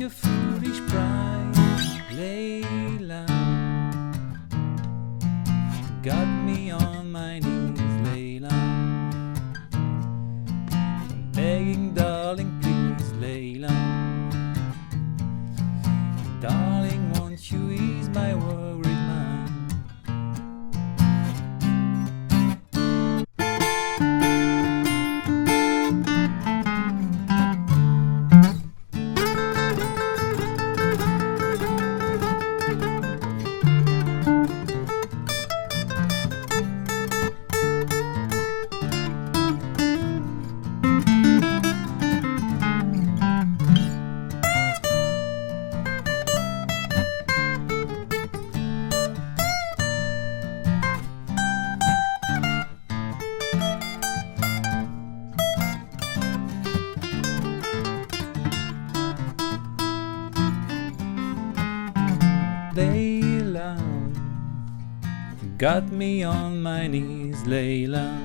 your foolish pride, Layla. Got me on my knees, Layla. I'm begging, darling, please, Layla. Darling, won't you ease my worried mind? Layla, got me on my knees, Layla.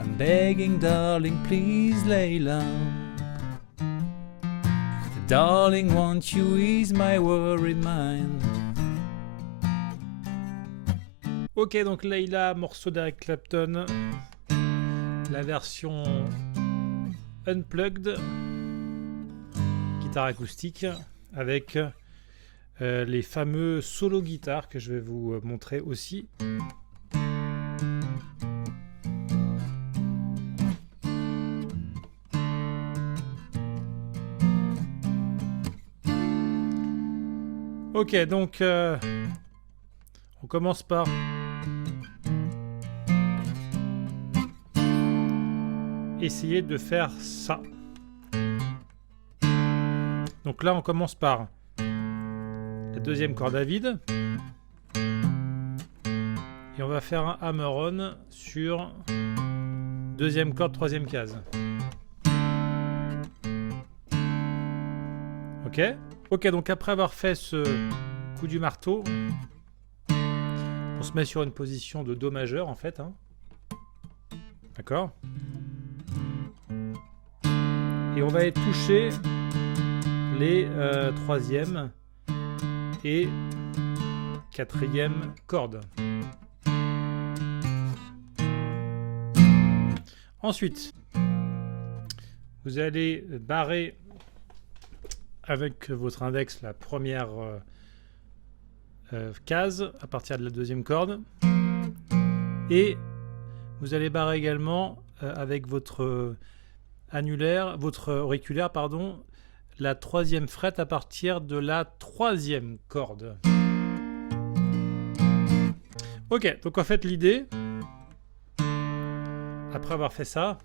I'm begging, darling, please, Layla. Darling, won't you ease my worried mind? Ok, donc Layla, morceau d'Eric Clapton, la version unplugged, guitare acoustique, avec les fameux solo guitares que je vais vous montrer aussi. Ok, donc on commence par essayer de faire ça. Donc là, on commence par la deuxième corde à vide et on va faire un hammer-on sur deuxième corde, troisième case. Ok. Ok, donc après avoir fait ce coup du marteau, on se met sur une position de Do majeur en fait. Hein. D'accord. Et on va aller toucher les troisième et quatrième cordes. Ensuite, vous allez barrer avec votre index la première case à partir de la deuxième corde. Et vous allez barrer également avec votre annulaire, votre auriculaire, pardon, la troisième frette à partir de la troisième corde. Ok, donc en fait l'idée, après avoir fait ça,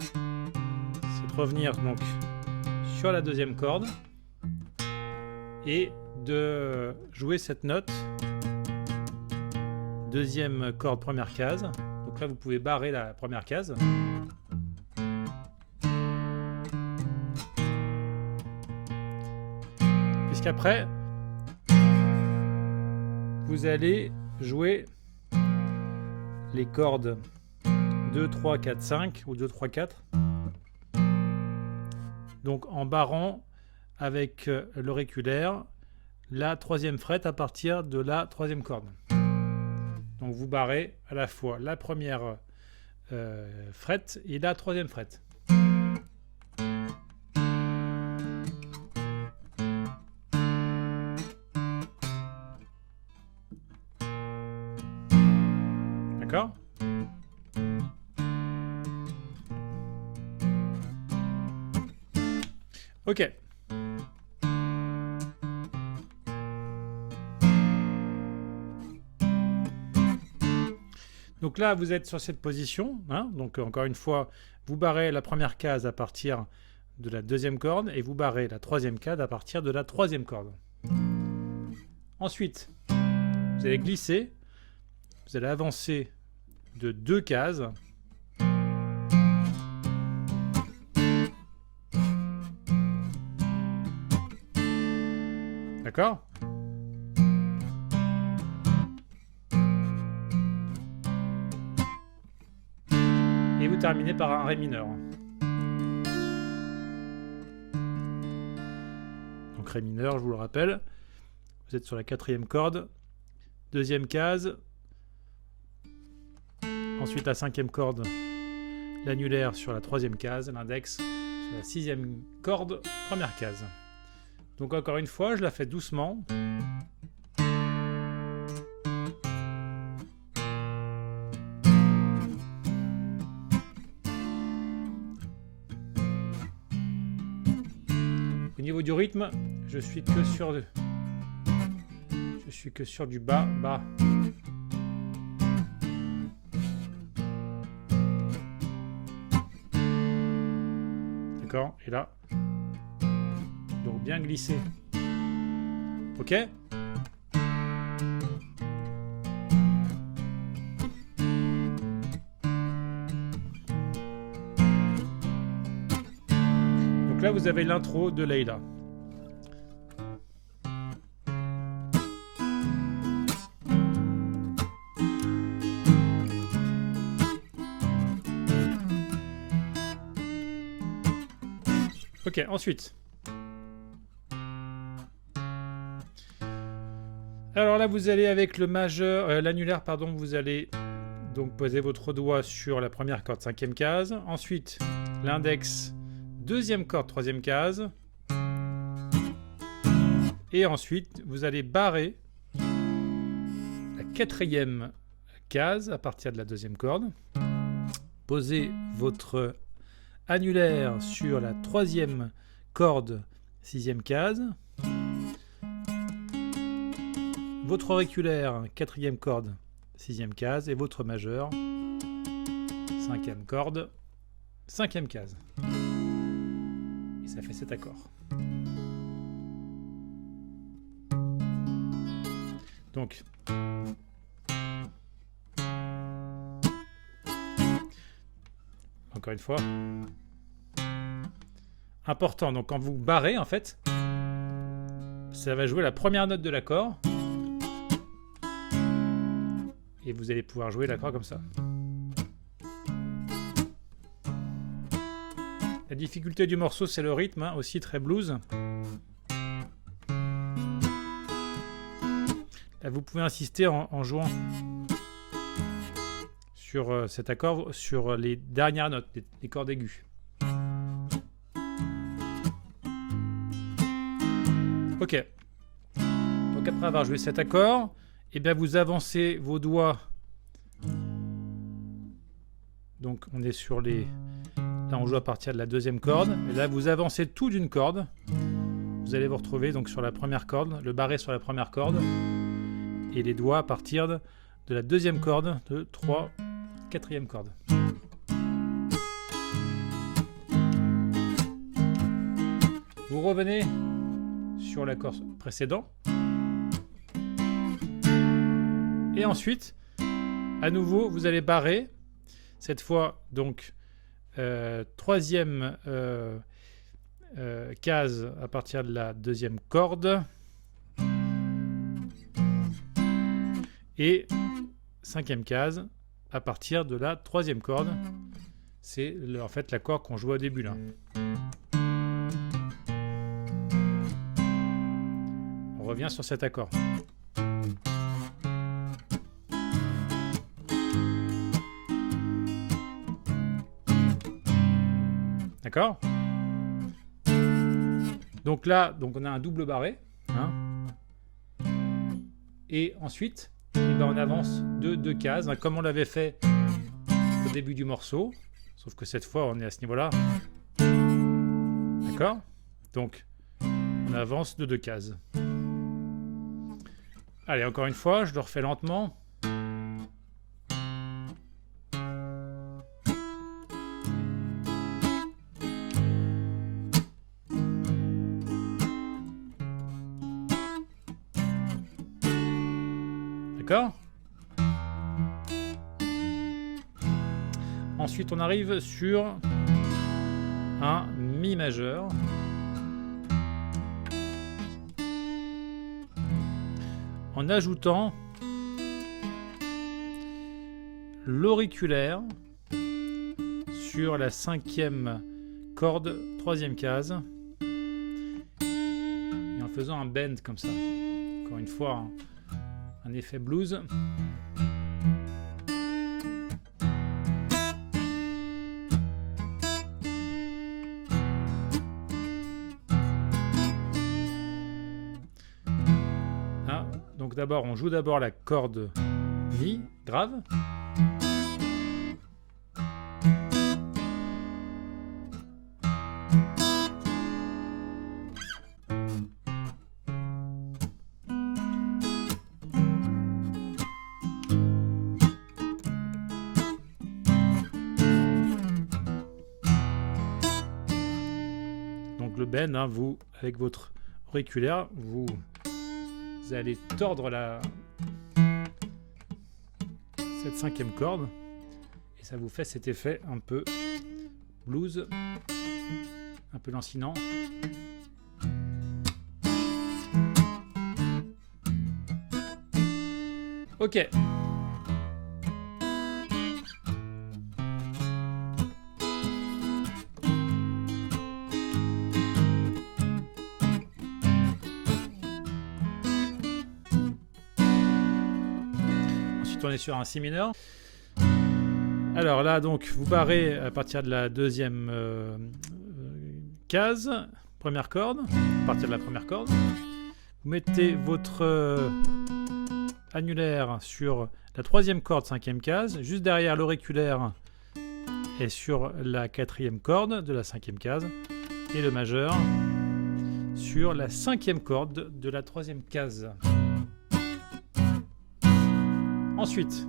c'est de revenir donc sur la deuxième corde et de jouer cette note, deuxième corde, première case. Donc là vous pouvez barrer la première case. Puisqu'après, vous allez jouer les cordes 2, 3, 4, 5 ou 2, 3, 4. Donc en barrant avec l'auriculaire la troisième frette à partir de la troisième corde. Donc vous barrez à la fois la première frette et la troisième frette. D'accord ? Ok. Donc là, vous êtes sur cette position. Hein, donc encore une fois, vous barrez la première case à partir de la deuxième corde et vous barrez la troisième case à partir de la troisième corde. Ensuite, vous allez glisser. Vous allez avancer de 2 cases. D'accord ? Et vous terminez par un Ré mineur. donc Ré mineur, je vous le rappelle. Vous êtes sur la 4e corde, 2e case. Ensuite, la 5e corde, l'annulaire sur la 3e case, l'index sur la 6e corde, 1re case. Donc encore une fois, je la fais doucement. Au niveau du rythme, je suis que sur du bas, bas. D'accord? Et là, donc bien glisser. Ok? Donc là, vous avez l'intro de Leila. Ok, ensuite. Alors là, vous allez avec le majeur, l'annulaire, pardon, vous allez donc poser votre doigt sur la première corde, 5e case. Ensuite, l'index, 2e corde, 3e case. Et ensuite, vous allez barrer la 4e case à partir de la 2e corde. Posez votre annulaire sur la 3e corde, 6e case. Votre auriculaire, 4e corde, 6e case. Et votre majeur, 5e corde, 5e case. Et ça fait cet accord. Donc, encore une fois, important. Donc, quand vous barrez, en fait, ça va jouer la première note de l'accord. Et vous allez pouvoir jouer l'accord comme ça. La difficulté du morceau, c'est le rythme, hein, aussi très blues. Là, vous pouvez insister en jouant sur cet accord, sur les dernières notes, les cordes aiguës. Ok. Donc après avoir joué cet accord, et bien vous avancez vos doigts. Donc on est sur les... Là on joue à partir de la 2e corde. Et là vous avancez tout d'une corde. Vous allez vous retrouver donc sur la première corde, le barré sur la première corde. Et les doigts à partir de la 2e corde, de 3, 4e corde. Vous revenez sur l'accord précédent. Et ensuite, à nouveau, vous allez barrer. Cette fois, donc, 3e case à partir de la 2e corde. Et 5e case à partir de la 3e corde. C'est en fait l'accord qu'on joue au début là. On revient sur cet accord. D'accord? Donc là, donc on a un double barré. Hein, et ensuite, eh ben on avance de 2 cases, hein, comme on l'avait fait au début du morceau. Sauf que cette fois, on est à ce niveau-là. D'accord? Donc, on avance de 2 cases. Allez, encore une fois, je le refais lentement. D'accord? Ensuite, on arrive sur un Mi majeur. En ajoutant l'auriculaire sur la 5e corde, 3e case. Et faisant un bend comme ça. Encore une fois, un effet blues. Ah, donc d'abord, on joue d'abord la corde Mi grave. Donc le bend, hein, vous, avec votre auriculaire, vous allez tordre cette cinquième corde et ça vous fait cet effet un peu blues, un peu lancinant. Ok. On est sur un si mineur. Alors là, donc, vous barrez à partir de la deuxième case, première corde, à partir de la première corde. Vous mettez votre annulaire sur la troisième corde, cinquième case. Juste derrière, l'auriculaire est sur la quatrième corde de la cinquième case. Et le majeur sur la cinquième corde de la troisième case. Ensuite,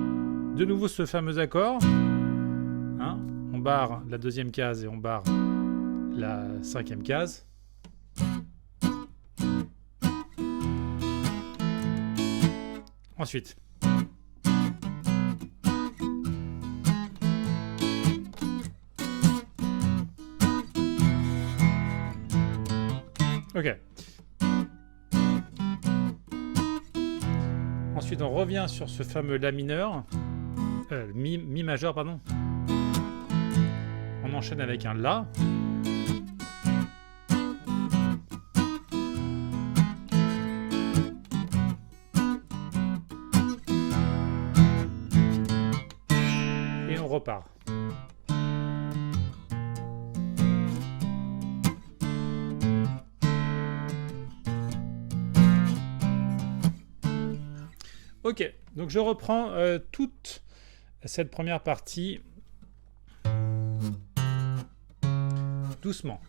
de nouveau ce fameux accord, hein, on barre la deuxième case et on barre la cinquième case. Ensuite, ok. Ensuite, on revient sur ce fameux La mineur, Mi majeur, pardon. On enchaîne avec un La. Et on repart. Ok, donc je reprends toute cette première partie doucement.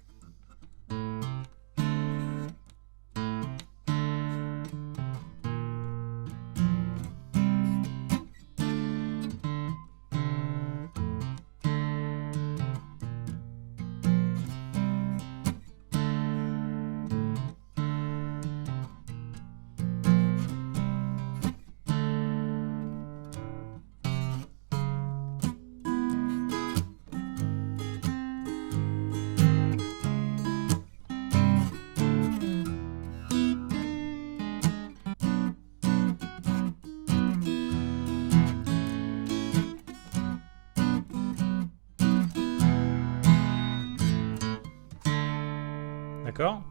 D'accord ?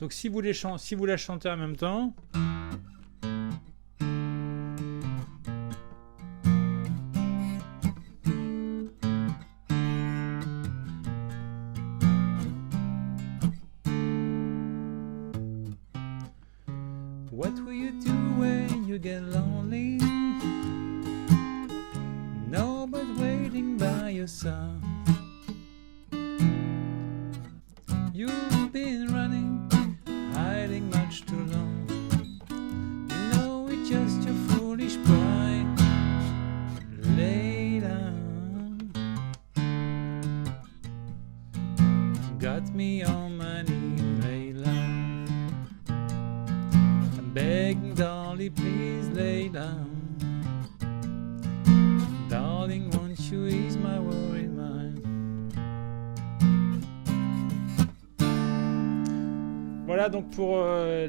Donc si vous la chantez en même temps, What will you do when you get lonely? Nobody waiting by your side. You've been running, hiding much too long. You know it's just your foolish pride. Lay down. Got me on my knees, lay down. I'm begging, darling, please lay down. Darling, won't you ease my worried mind? voilà donc pour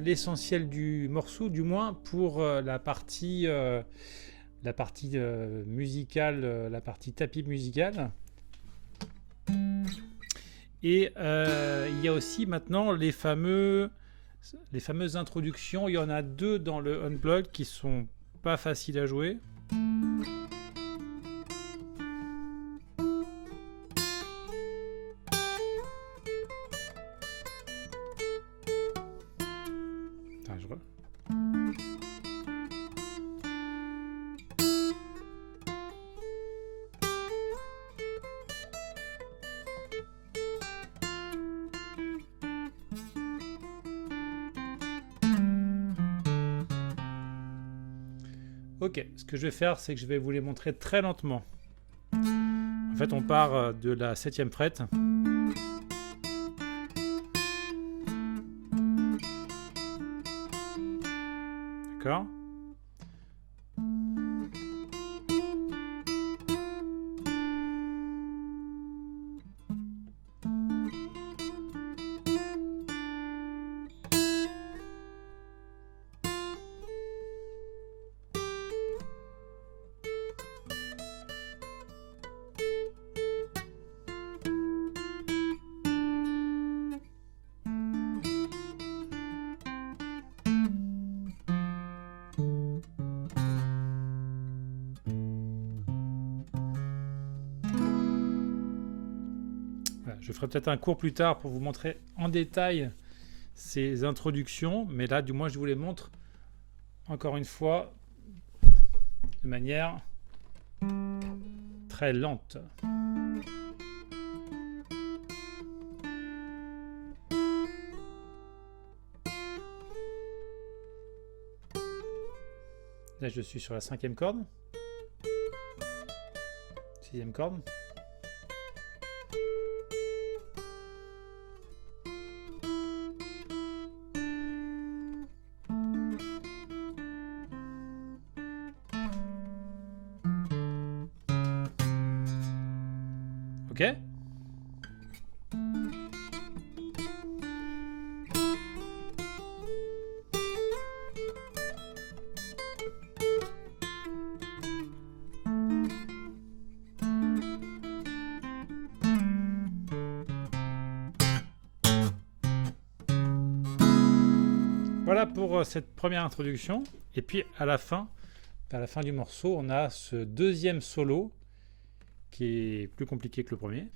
l'essentiel du morceau, du moins pour la partie musicale, la partie tapis musicale. Et il y a aussi maintenant les fameuses introductions. Il y en a 2 dans le Unplugged qui sont pas faciles à jouer. Attends, Ok, ce que je vais faire, c'est que je vais vous les montrer très lentement. En fait, on part de la 7e fret. D'accord ? Je ferai peut-être un cours plus tard pour vous montrer en détail ces introductions, mais là, du moins, je vous les montre encore une fois de manière très lente. Là, je suis sur la 5e corde, 6e corde. Ok ? Voilà pour cette première introduction. Et puis à la fin du morceau, on a ce deuxième solo qui est plus compliqué que le premier.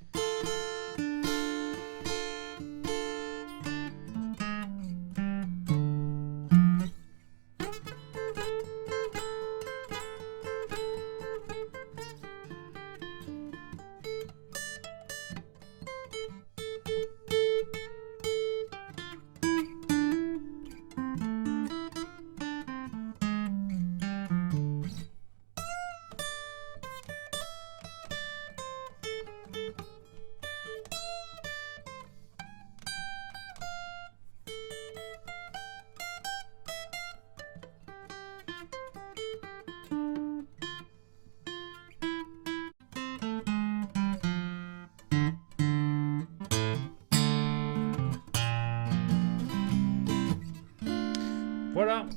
Voilà,